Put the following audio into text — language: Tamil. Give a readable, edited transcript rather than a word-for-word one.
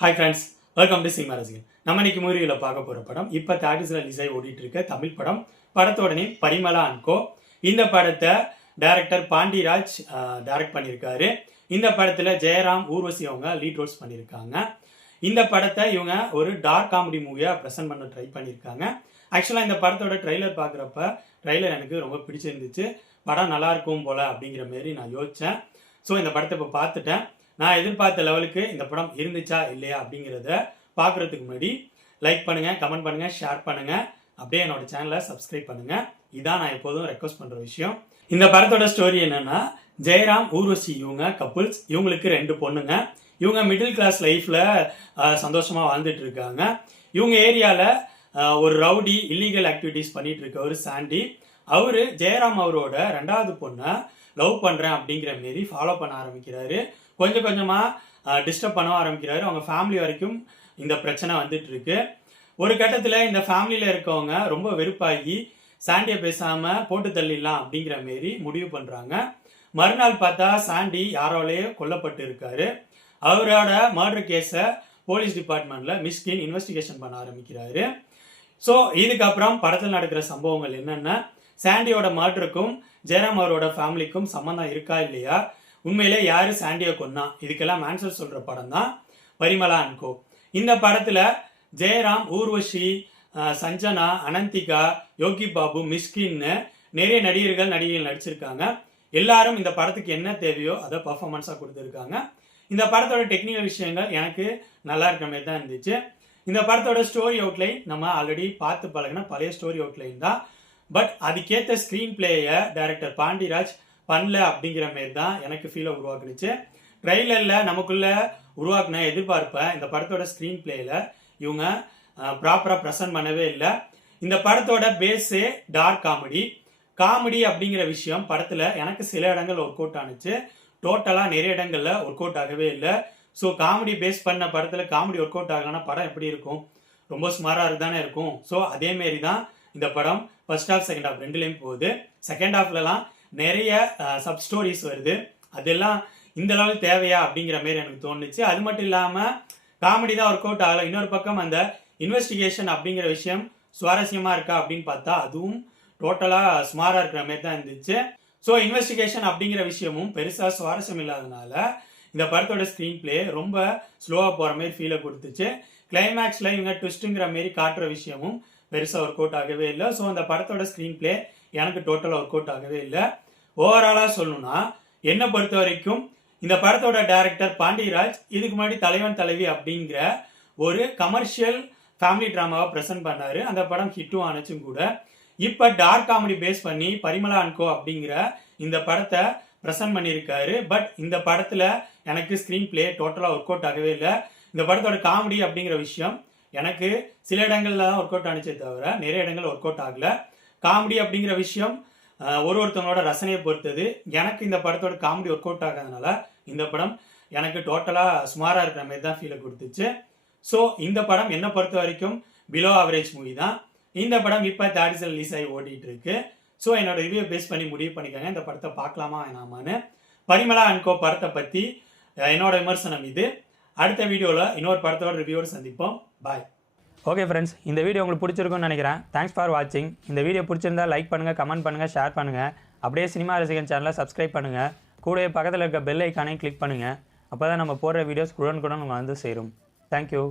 Hi friends, welcome to cinema ரசிகன். நம்ம இன்னைக்கு மூவியில் பார்க்க போகிற படம் இப்போ தேட்டர்ஸில் ரிலீஸ் ஆகி ஓடிட்டு இருக்க தமிழ் படம். படத்தோட நேம் பரிமளா அண்ட் கோ. இந்த படத்தை டைரக்டர் பாண்டிராஜ் டைரக்ட் பண்ணியிருக்காரு. இந்த படத்தில் ஜெயராம், ஊர்வசி அவங்க லீட் ரோல்ஸ் பண்ணியிருக்காங்க. இந்த படத்தை இவங்க ஒரு டார்க் காமெடி மூவியாக ப்ரெசென்ட் பண்ண ட்ரை பண்ணியிருக்காங்க. ஆக்சுவலாக இந்த படத்தோட ட்ரெய்லர் பார்க்குறப்ப ட்ரெய்லர் எனக்கு ரொம்ப பிடிச்சிருந்துச்சு. படம் நல்லா இருக்கும் போல அப்படிங்கிற மாரி நான் யோசித்தேன். ஸோ இந்த படத்தை இப்போ பார்த்துட்டேன். நான் எதிர்பார்த்த லெவலுக்கு இந்த படம் இருந்துச்சா இல்லையா அப்படிங்கிறத பார்க்குறதுக்கு முன்னாடி லைக் பண்ணுங்கள், கமெண்ட் பண்ணுங்கள், ஷேர் பண்ணுங்கள், அப்படியே என்னோட சேனலை சப்ஸ்கிரைப் பண்ணுங்கள். இதான் நான் எப்போதும் ரெக்வஸ்ட் பண்ணுற விஷயம். இந்த படத்தோட ஸ்டோரி என்னன்னா, ஜெயராம், ஊர்வசி இவங்க கப்புள்ஸ். இவங்களுக்கு 2 பொண்ணுங்க. இவங்க மிடில் கிளாஸ் லைஃப்பில் சந்தோஷமாக வாழ்ந்துட்டு இருக்காங்க. இவங்க ஏரியாவில் ஒரு ரவுடி இல்லீகல் ஆக்டிவிட்டீஸ் பண்ணிட்டு இருக்கவர் சாண்டி. அவரு ஜெயராம் அவரோட 2வது பொண்ணை லவ் பண்ணுறேன் அப்படிங்கிற மாரி ஃபாலோ பண்ண ஆரம்பிக்கிறாரு. கொஞ்சம் கொஞ்சமாக டிஸ்டர்ப் பண்ண ஆரம்பிக்கிறாரு. அவங்க ஃபேமிலி வரைக்கும் இந்த பிரச்சனை வந்துட்டு இருக்கு. ஒரு கட்டத்தில் இந்த ஃபேமிலியில் இருக்கவங்க ரொம்ப வெறுப்பாகி சாண்டியை பேசாமல் போட்டு தள்ளிடலாம் அப்படிங்கிற மாரி முடிவு பண்ணுறாங்க. மறுநாள் பார்த்தா சாண்டி யாரோலேயே கொல்லப்பட்டு இருக்காரு. அவரோட மர்டர் கேஸை போலீஸ் டிபார்ட்மெண்ட்டில் மிஸ்கின் இன்வெஸ்டிகேஷன் பண்ண ஆரம்பிக்கிறாரு. ஸோ இதுக்கப்புறம் படத்தில் நடக்கிற சம்பவங்கள் என்னென்ன, சாண்டியோட மர்டருக்கும் ஜெயராம் அவரோட ஃபேமிலிக்கும் சம்மந்தம் இருக்கா இல்லையா, உண்மையிலே யாரு சாண்டியை கொன்னா, இதுக்கெல்லாம் ஆன்சர் சொல்ற படம் தான் பரிமளா அண்ட் கோ. இந்த படத்துல ஜெயராம், ஊர்வசி, சஞ்சனா, அனந்திகா, யோகி பாபு, மிஸ்கின்னு நிறைய நடிகர்கள் நடிகைகள் நடிச்சிருக்காங்க. எல்லாரும் இந்த படத்துக்கு என்ன தேவையோ அதை பர்ஃபார்மன்ஸா கொடுத்துருக்காங்க. இந்த படத்தோட டெக்னிக்கல் விஷயங்கள் எனக்கு நல்லா இருக்கிற மாதிரி தான் இருந்துச்சு. இந்த படத்தோட ஸ்டோரி அவுட்லைன் நம்ம ஆல்ரெடி பார்த்து பழகின பழைய ஸ்டோரி அவுட்லைன் தான். பட் அதுக்கேற்ற ஸ்க்ரீன் பிளேயை டைரக்டர் பாண்டிராஜ் பண்ணல அப்படிங்கிற மாரி தான் எனக்கு ஃபீலை உருவாக்குனுச்சு. ட்ரெய்லரில் நமக்குள்ள உருவாக்குன எதிர்பார்ப்பை இந்த படத்தோட ஸ்க்ரீன் பிளேயில் இவங்க ப்ராப்பராக ப்ரெசென்ட் பண்ணவே இல்லை. இந்த படத்தோட பேஸே டார்க் காமெடி அப்படிங்கிற விஷயம் படத்தில் எனக்கு சில இடங்கள் ஒர்க் அவுட் ஆனிச்சு. டோட்டலாக நிறைய இடங்களில் ஒர்க் அவுட் ஆகவே இல்லை. ஸோ காமெடி பேஸ் பண்ண படத்தில் காமெடி ஒர்க் அவுட் ஆகலைன்னா படம் எப்படி இருக்கும்? ரொம்ப ஸ்மாராக தானே இருக்கும். ஸோ அதேமாரி தான் இந்த படம் ஃபர்ஸ்ட் ஹாஃப் செகண்ட் ஹாஃப் ரெண்டுலேயும் போகுது. செகண்ட் ஹாஃப்லலாம் நிறைய சப் ஸ்டோரிஸ் வருது. அதெல்லாம் இந்த லெவல் தேவையா அப்படிங்கிற மாரி எனக்கு தோணுச்சு. அது மட்டும் இல்லாமல் காமெடி தான் ஒர்க் அவுட் ஆகலை. இன்னொரு பக்கம் அந்த இன்வெஸ்டிகேஷன் அப்படிங்கிற விஷயம் சுவாரஸ்யமாக இருக்கா அப்படின்னு பார்த்தா அதுவும் டோட்டலாக ஸ்மாராக இருக்கிற மாரி தான் இருந்துச்சு. ஸோ இன்வெஸ்டிகேஷன் அப்படிங்கிற விஷயமும் பெருசாக சுவாரஸ்யம் இல்லாதனால இந்த படத்தோட ஸ்க்ரீன் பிளே ரொம்ப ஸ்லோவாக போகிற மாதிரி ஃபீலை கொடுத்துச்சு. கிளைமேக்ஸில் இவங்க ட்விஸ்ட்டுங்கிற மாரி காட்டுற விஷயமும் பெருசாக ஒர்க் அவுட் ஆகவே இல்லை. ஸோ அந்த படத்தோட ஸ்க்ரீன் பிளே எனக்கு டோட்டலாக ஒர்க் அவுட் ஆகவே இல்லை. ஓவராலாக சொல்லணும்னா என்னை பொறுத்த வரைக்கும் இந்த படத்தோட டைரக்டர் பாண்டிராஜ் இதுக்கு முன்னாடி தலைவன் தலைவி அப்படிங்கிற ஒரு கமர்ஷியல் ஃபேமிலி ட்ராமாவை ப்ரெசென்ட் பண்ணாரு. அந்த படம் ஹிட்டும் ஆனச்சும் கூட. இப்போ டார்க் காமெடி பேஸ் பண்ணி பரிமளா அண்ட் கோ அப்படிங்கிற இந்த படத்தை ப்ரெசென்ட் பண்ணியிருக்காரு. பட் இந்த படத்தில் எனக்கு ஸ்க்ரீன் பிளே டோட்டலாக ஒர்க் அவுட் ஆகவே இல்லை. இந்த படத்தோட காமெடி அப்படிங்கிற விஷயம் எனக்கு சில இடங்கள்ல தான் ஒர்க் அவுட் ஆனிச்சே தவிர நிறைய இடங்கள் ஒர்க் அவுட் ஆகல. காமெடி அப்படிங்கிற விஷயம் ஒருத்தவங்களோட ரசனையை பொறுத்தது. எனக்கு இந்த படத்தோட காமெடி ஒர்க் அவுட் ஆகாதனால இந்த படம் எனக்கு டோட்டலாக சுமாராக இருக்கிற மாதிரி தான் ஃபீலை கொடுத்துச்சு. ஸோ இந்த படம் என்னை பொறுத்த வரைக்கும் பிலோ ஆவரேஜ் மூவி தான். இந்த படம் இப்போ தேட்டர்ஸில் ரிலீஸ் ஆகி ஓடிட்டு இருக்கு. ஸோ என்னோட ரிவ்யூ பேஸ் பண்ணி முடிவு பண்ணிக்கோங்க இந்த படத்தை பார்க்கலாமா வேணாமான்னு. பரிமளா அண்ட் கோ படத்தை பற்றி என்னோட விமர்சனம் இது. அடுத்த வீடியோவில் இன்னொரு படத்தோட ரிவ்யூவோடு சந்திப்போம். பாய். ஓகே ஃப்ரெண்ட்ஸ், இந்த வீடியோ உங்களுக்கு பிடிச்சிருக்குன்னு நினைக்கிறேன். தேங்க்ஸ் ஃபார் வாட்சிங். இந்த வீடியோ பிடிச்சிருந்தா லைக் பண்ணுங்கள், கமெண்ட் பண்ணுங்கள், ஷேர் பண்ணுங்கள். அப்படியே சினிமா ரசிகன் சேனலை சப்ஸ்கிரைப் பண்ணுங்கள். கூடவே பக்கத்தில் இருக்க பெல் ஐக்கானையும் கிளிக் பண்ணுங்கள். அப்போ தான் நம்ம போடுற வீடியோஸ் உடனுக்குடன் வந்து சேரும். தேங்க்யூ.